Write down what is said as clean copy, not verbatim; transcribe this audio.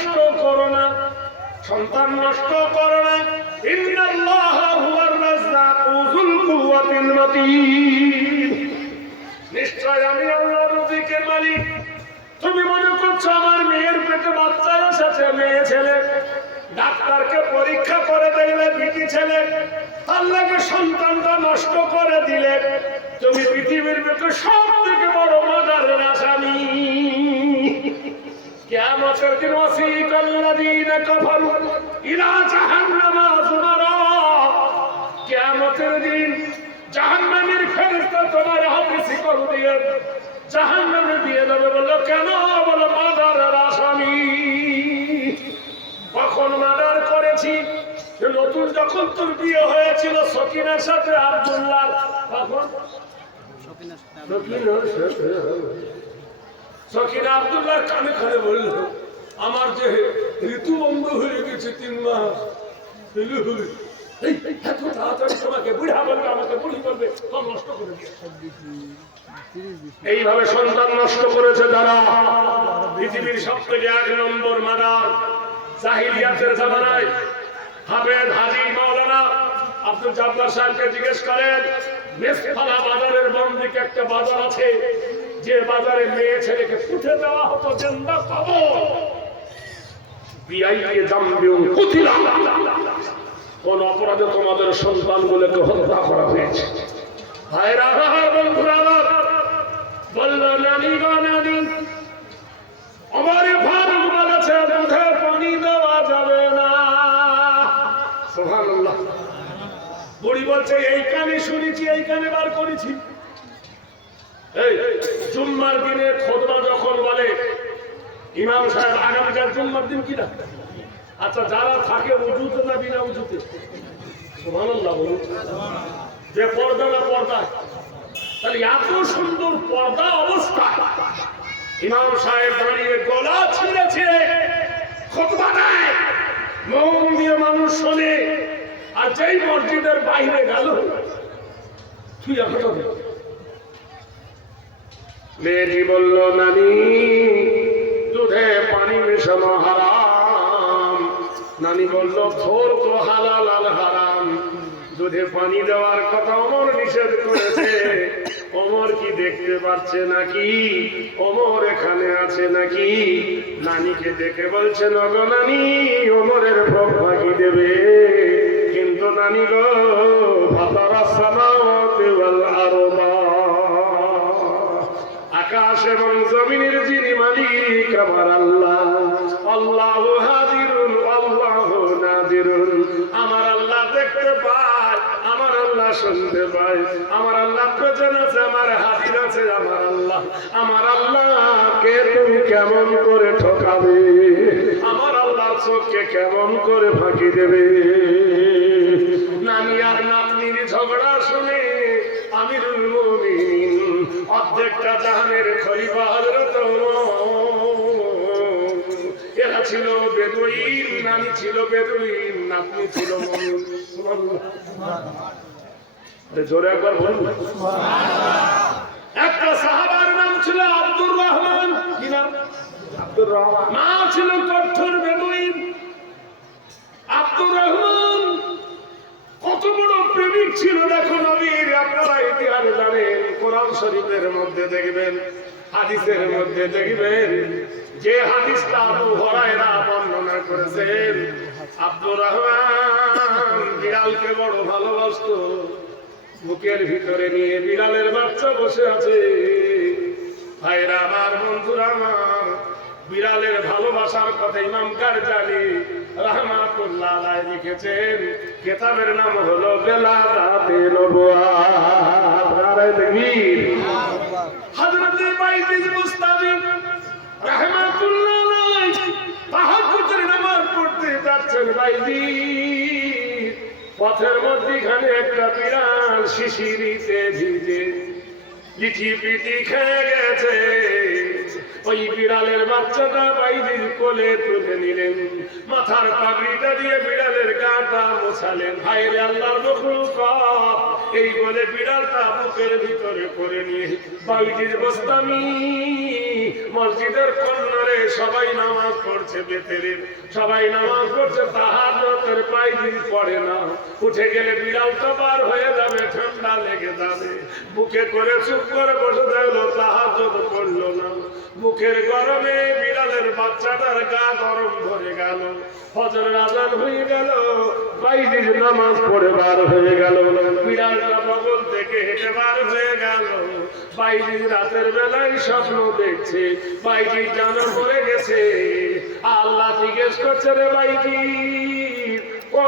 নষ্ট করো না, সন্তান নষ্ট করো না। ইন্নাল্লাহা হুয়ার রাজ্জাকু যুল কুওয়াতিল মাতিন। নিশ্চয় আমি আল্লাহ রিজিকের মালিক। তুমি মনে করছো আমার মেয়ের পেটে বাচ্চা এসেছে, মেয়ে ছেলে, ডাক্তারকে পরীক্ষা করে দেখলে বিটি ছেলে, আল্লাহকে সন্তানটা নষ্ট করে দিলে তুমি পৃথিবীর বুকে সব থেকে বড় মাদারের আসামি। কিয়ামতের দিন ওয়াসিকাল্লাযীনা কাফারু ইলা জাহান্নামা যুমারা। কিয়ামতের দিন জাহান্নামের ফেরেশতা তোমার হাতে শিকল দিয়ে জাহান্নামে দিয়ে দেবে। বলো কেন? বলো মাদারের আসামি। কখন মার্ডার করেছি? নতুন যখন তোর বিয়ে হয়েছিল সকিনার সাথে আব্দুল্লাহ, তখন সকিনা আব্দুল্লাহর কানে কানে বলল আমার যে ঋতু বন্ধ হয়ে গেছে 3 মাস। এত তাড়াতাড়ি তোমাকে বুড়া বলবে, আমাকে বুড়ি বলবে, সব নষ্ট করে দিয়েছে। এইভাবে সন্তান নষ্ট করেছে যারা, পৃথিবীর সবথেকে 1 নম্বর মাদার। জাহিলিয়াতের জামানায় হাফেজ হাজী মাওলানা আব্দুল জব্বার সাহেবকে জিজ্ঞেস করেন, মেসফালা বাজারের বন্দিকে একটা বাজার আছে, যে বাজারে মেয়ে ছেলেকে পুঁতে দেওয়া হতো জিন্দা কবর। বিআইয়ে জামবিউন কুতিলা। কোন অপরাধে তোমাদের সন্তানগুলোকে হত্যা করা হয়েছে? ভাইরা বন্ধুরা আমার, বলল নানি গো নানি, আমারে ফারুক বলেছে দুধে পানি দেওয়া যাবে না। সুবহানাল্লাহ। বুড়ি বলছে এই কানে শুনেছি, এই কানে বার করেছি। এই জুম্মার দিনে খুতবা যখন বলে ইমাম সাহেব আগামীকাল জুম্মার দিন কি না, আচ্ছা যারা থাকে উজুতে না বিনা উজুতে? সুবহানাল্লাহ বলুন। যে পর্দা না পর্দা, তাহলে এত সুন্দর পর্দা অবস্থা, ইমাম সাহেব দাঁড়িয়ে গলা ছিঁড়ে ছিঁড়ে খুতবা দেয়, মন দিয়ে মানুষ শোনে। আর যেই মসজিদের বাইরে গেল তুই এখন মেয়েটি বলল নানি দুধে পানি মেশানো হারাম। নানি বলল তোর তো হালাল আর হারাম, দুধে পানি দেওয়ার কথা ওমর নিষেধ করেছে। ওমর কি দেখতে পাচ্ছে নাকি? ওমর এখানে আছে নাকি? নানিকে দেখে বলছে নগো নানি, ওমরের ভাগি দেবে। কিন্তু নানি গো, ফাতারাস সামাওয়াতি ওয়াল আরদা, আকাশ এবং জমিনের যিনি মালিক আমার আল্লাহ। আল্লাহু হাজিরুন আল্লাহু নাজিরুন। আমার আল্লাহ দেখতে পায়, আমার আল্লাহ শুনতে পায়, আমার আল্লাহ প্রেজেন্ট আছে, আমার হাজির আছে আমার আল্লাহ। আমার আল্লাহকে তুমি কেমন করে ঠকাবে? আমার আল্লাহর চোখকে কেমন করে ফাঁকি দেবে? নানি আর নাতনির ঝগড়া শুনে আমিরুল মুমিনিন অর্ধেকটা জাহানের খলিফা হযরত এরা ছিল বেদুইন, নানি ছিল বেদুইন, নাতনি ছিল মুমিন। সুবহানাল্লাহ। জোরে একবার বলুন সুবহানাল্লাহ। একটা সাহাবার নাম ছিল আব্দুর রহমান। কি নাম? আব্দুর রহমান। মা ছিল কঠোর বেদুইন। আব্দুর রহমান কত বড় প্রেমিক ছিল দেখো নবীর। আপনারা ইতিহাস জানেন, কোরআন শরীফের মধ্যে দেখবেন, হাদিসের মধ্যে দেখবেন, যে হাদিসটা আবু হুরায়রা বর্ণনা করেছেন, আব্দুর রহমান বিড়ালকে বড় ভালোবাসতো। বুকের ভিতরে নিয়ে বিড়ালের বাচ্চা বসে আছে। ভাইরা আমার, বন্ধুরা আমার, বিড়ালের ভালোবাসার কথা ইমাম কারজালি রাহমাতুল্লাহ আলাইহি লিখেছেন। কিতাবের নাম হলো বেলাদাতে নবুয়াত। নারায়ে তাকবীর। হযরত বাইজিদ মুস্তাবি রাহমাতুল্লাহ আলাইহি তাহাজ্জুদের নামাজ পড়তে যাচ্ছেন। বাইজিদ পথের মধ্যখানে একটা বিড়াল শিশিরিতে ভিজে লিটি পিটি খেয়ে গেছে। ওই বিড়ালের বাচ্চাটা বাইজির কোলে তুলে নিলেন, মাথার পাগড়িটা দিয়ে বিড়ালের গাটা মোছালেন। হায় রে আল্লাহর মাখলুক, এই বলে বিড়ালটা বুকের ভিতরে করে নিয়ে বাইজির গোস্তামি মসজিদের কর্নারে সবাই নামাজ পড়ছে, বেতেরের সবাই নামাজ পড়ছে, তাহাজ্জুদের বাইজি পড়ে না। উঠে গেলে বিড়ালটা পার হয়ে যাবে, ঠান্ডা লেগে যাবে, বুকে করে চুপ করে বসে থাকলো, তাহাজ্জুদ পড়লো না। বুকের গরমে বিড়ালের বাচ্চাটার গা গরম ধরে গেল, ফজরের আযান হয়ে গেল, বাইজির নামাজ পড়ে বার হয়ে গেল, বিড়ালটা বগল থেকে হেঁটে বার হয়ে গেল। বাইজি রাতের বেলায় স্বপ্ন দেখছে, বাইজি জানা পড়ে গেছে। আল্লাহ জিজ্ঞেস করছে, রে বাইজি